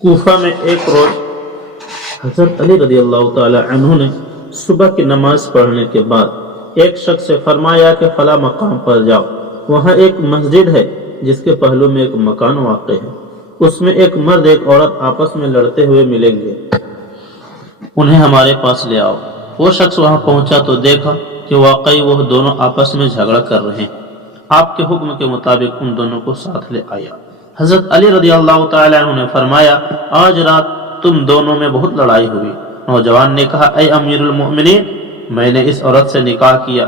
کوفہ میں ایک روز حضرت علی رضی اللہ تعالی عنہ نے صبح کی نماز پڑھنے کے بعد ایک شخص سے فرمایا کہ فلاں مقام پر جاؤ، وہاں ایک مسجد ہے جس کے پہلو میں ایک مکان واقع ہے، اس میں ایک مرد ایک عورت آپس میں لڑتے ہوئے ملیں گے، انہیں ہمارے پاس لے آؤ۔ وہ شخص وہاں پہنچا تو دیکھا کہ واقعی وہ دونوں آپس میں جھگڑا کر رہے ہیں۔ آپ کے حکم کے مطابق ان دونوں کو ساتھ لے آیا۔ حضرت علی رضی اللہ تعالی عنہ نے فرمایا، آج رات تم دونوں میں بہت لڑائی ہوئی۔ نوجوان نے کہا، اے امیر المؤمنین، میں نے اس عورت سے نکاح کیا،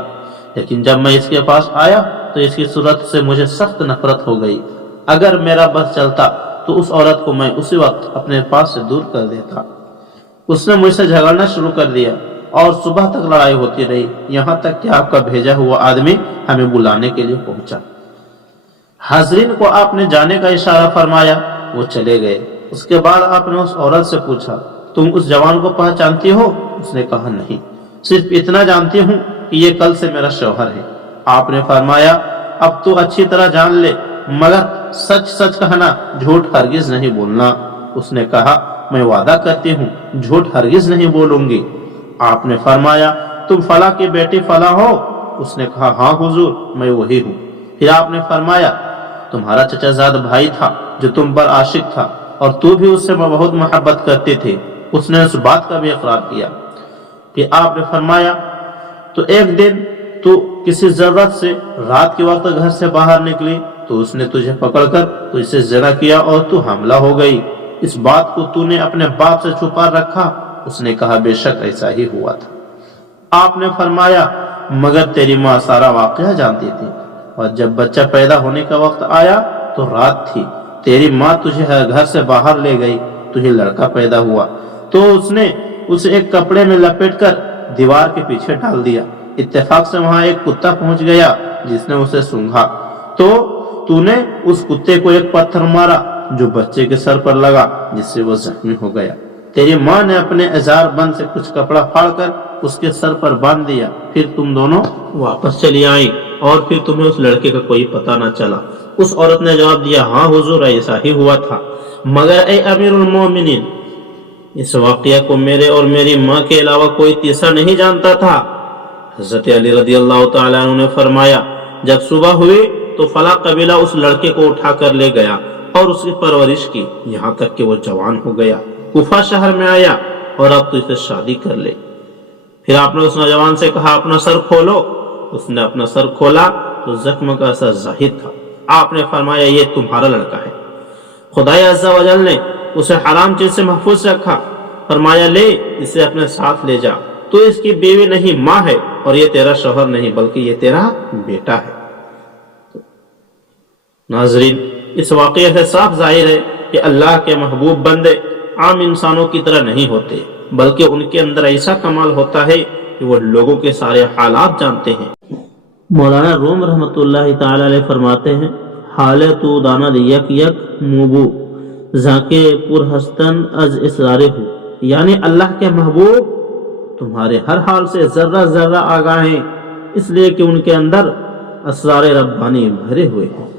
لیکن جب میں اس کے پاس آیا تو اس کی صورت سے مجھے سخت نفرت ہو گئی۔ اگر میرا بس چلتا تو اس عورت کو میں اسی وقت اپنے پاس سے دور کر دیتا۔ اس نے مجھ سے جھگڑنا شروع کر دیا اور صبح تک لڑائی ہوتی رہی، یہاں تک کہ آپ کا بھیجا ہوا آدمی ہمیں بلانے کے لیے پہنچا۔ حاضرین کو آپ نے جانے کا اشارہ فرمایا، وہ چلے گئے۔ اس کے بعد آپ نے اس عورت سے پوچھا، تم اس جوان کو پہچانتی ہو؟ اس نے کہا، نہیں، صرف اتنا جانتی ہوں کہ یہ کل سے میرا شوہر ہے۔ آپ نے فرمایا، اب تو اچھی طرح جان لے، مگر سچ سچ کہنا، جھوٹ ہرگز نہیں بولنا۔ اس نے کہا، میں وعدہ کرتی ہوں جھوٹ ہرگز نہیں بولوں گی۔ آپ نے فرمایا، تم فلاں کی بیٹی فلاں ہو؟ اس نے کہا، ہاں حضور، میں وہی ہوں۔ پھر آپ نے فرمایا، تمہارا چچا زاد بھائی تھا جو تم پر عاشق تھا اور تو بھی اس سے بہت محبت کرتی تھی، اس نے اس بات کا بھی اقرار کیا۔ پھر آپ نے فرمایا، تو ایک دن تو کسی ضرورت سے رات کے وقت گھر سے باہر نکلی تو اس نے تجھے پکڑ کر تجھ سے زنا کیا اور تو حاملہ ہو گئی، اس بات کو تو نے اپنے باپ سے چھپا رکھا؟ اس نے کہا، بے شک ایسا ہی ہوا تھا۔ آپ نے فرمایا، مگر تیری ماں سارا واقعہ جانتی تھی، اور جب بچہ پیدا ہونے کا وقت آیا تو رات تھی، تیری ماں تجھے گھر سے باہر لے گئی، تجھے لڑکا پیدا ہوا تو اس نے اسے ایک کپڑے میں لپیٹ کر دیوار کے پیچھے ڈال دیا۔ اتفاق سے وہاں ایک کتا پہنچ گیا جس نے اسے سونگھا، تو نے اس کتے کو ایک پتھر مارا جو بچے کے سر پر لگا، جس سے وہ زخمی ہو گیا۔ تیری ماں نے اپنے ازار بند سے کچھ کپڑا پھاڑ کر اس کے سر پر باندھ دیا، پھر تم دونوں واپس چلی آئیں اور پھر تمہیں اس لڑکے کا کوئی پتہ نہ چلا۔ اس عورت نے جواب دیا، ہاں حضور، ایسا ہی ہوا تھا، مگر اے امیر المومنین، اس واقعہ کو میرے اور میری ماں کے علاوہ کوئی تیسرا نہیں جانتا تھا۔ حضرت علی رضی اللہ تعالیٰ عنہ نے فرمایا، جب صبح ہوئی تو فلاں قبیلہ اس لڑکے کو اٹھا کر لے گیا اور اس کی پرورش کی یہاں تک کہ وہ جوان ہو گیا، کوفہ شہر میں آیا اور اب تو اسے شادی کر لے۔ پھر آپ نے اس نوجوان سے کہا، اپنا سر کھولو۔ اس نے اپنا سر کھولا تو زخم کا اثر ظاہر تھا۔ آپ نے فرمایا، یہ تمہارا لڑکا ہے، خدای عز و جل نے اسے حرام چیز سے محفوظ رکھا۔ فرمایا، لے اسے اپنے ساتھ لے جا، تو اس کی بیوی نہیں ماں ہے، اور یہ تیرا شوہر نہیں بلکہ یہ تیرا بیٹا ہے۔ ناظرین، اس واقعے سے صاف ظاہر ہے کہ اللہ کے محبوب بندے عام انسانوں کی طرح نہیں ہوتے، بلکہ ان کے اندر ایسا کمال ہوتا ہے کہ وہ لوگوں کے سارے حالات جانتے ہیں۔ مولانا روم رحمۃ اللہ تعالی علیہ فرماتے ہیں، حال تو داند یک یک موبو زاکے پر ہستن از اسرار ہو، یعنی اللہ کے محبوب تمہارے ہر حال سے ذرہ ذرہ آگاہ ہیں، اس لیے کہ ان کے اندر اسرار ربانی بھرے ہوئے ہیں۔